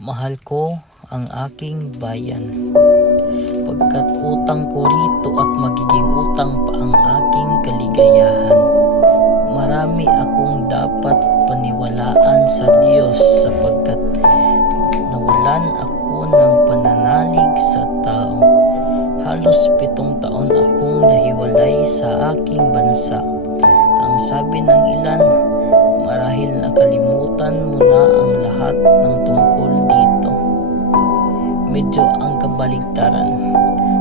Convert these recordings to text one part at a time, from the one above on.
Mahal ko ang aking bayan, pagkat utang ko rito at magiging utang pa ang aking kaligayahan. Marami akong dapat paniwalaan sa Diyos, sapagkat nawalan ako ng pananalig sa tao. Halos 7 taon akong nahiwalay sa aking bansa. Ang sabi ng ilan, marahil nakalimutan mo na ang lahat ng tungkol dito. Medyo ang kabaligtaran.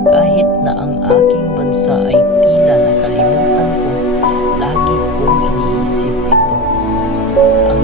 Kahit na ang aking bansa ay tila nakalimutan ko, lagi kong iniisip ito. Ang